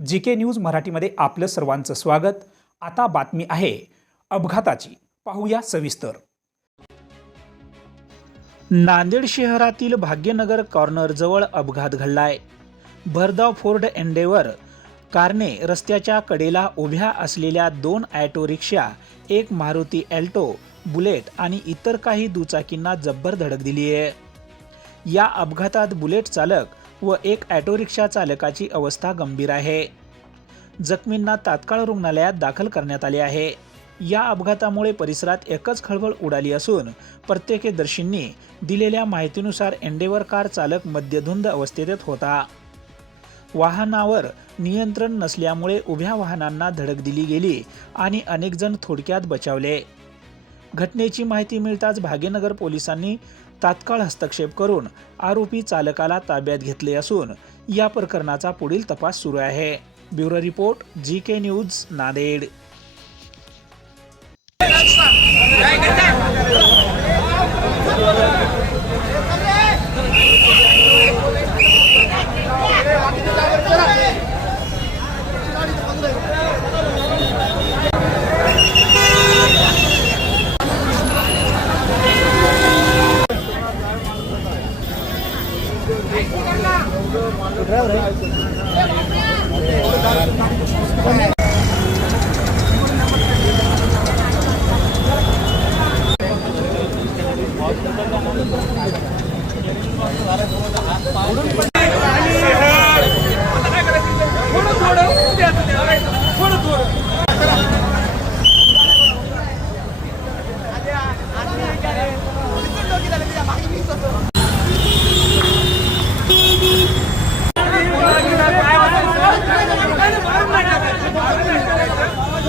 जी K news मराठीमध्ये आपलं सर्वांचं स्वागत. आता बातमी आहे अपघाताची. पाहूया सविस्तर. नांदेड शहरातील भाग्यनगर कॉर्नरजवळ अपघात घडलाय. भरधाव फोर्ड एंडेवर कारने रस्त्याच्या कडेला उभ्या असलेल्या दोन ॲटो रिक्षा एक मारुती अल्टो बुलेट आणि इतर काही दुचाकींना जब्बर धडक दिली आहे या अपघातात बुलेट चालक व एक ॲटो रिक्षा चालकाची अवस्था गंभीर आहे. जखमींना तात्काळ रुग्णालयात दाखल करण्यात आले आहे. या अपघातामुळे परिसरात एकच खळबळ उडाली असून प्रत्येकदर्शींनी दिलेल्या माहितीनुसार एंडेवर कार चालक मद्यधुंद अवस्थेत होता. वाहनावर नियंत्रण नसल्यामुळे उभ्या वाहनांना धडक दिली गेली आणि अनेकजण थोडक्यात बचावले. घटनेची माहिती मिळताच भाग्यनगर पोलिसांनी तात्काळ हस्तक्षेप करून आरोपी चालकाला ताब्यात घेतले असून या प्रकरणाचा पुढील तपास सुरू आहे. Bureau report G K news Nanded. Driver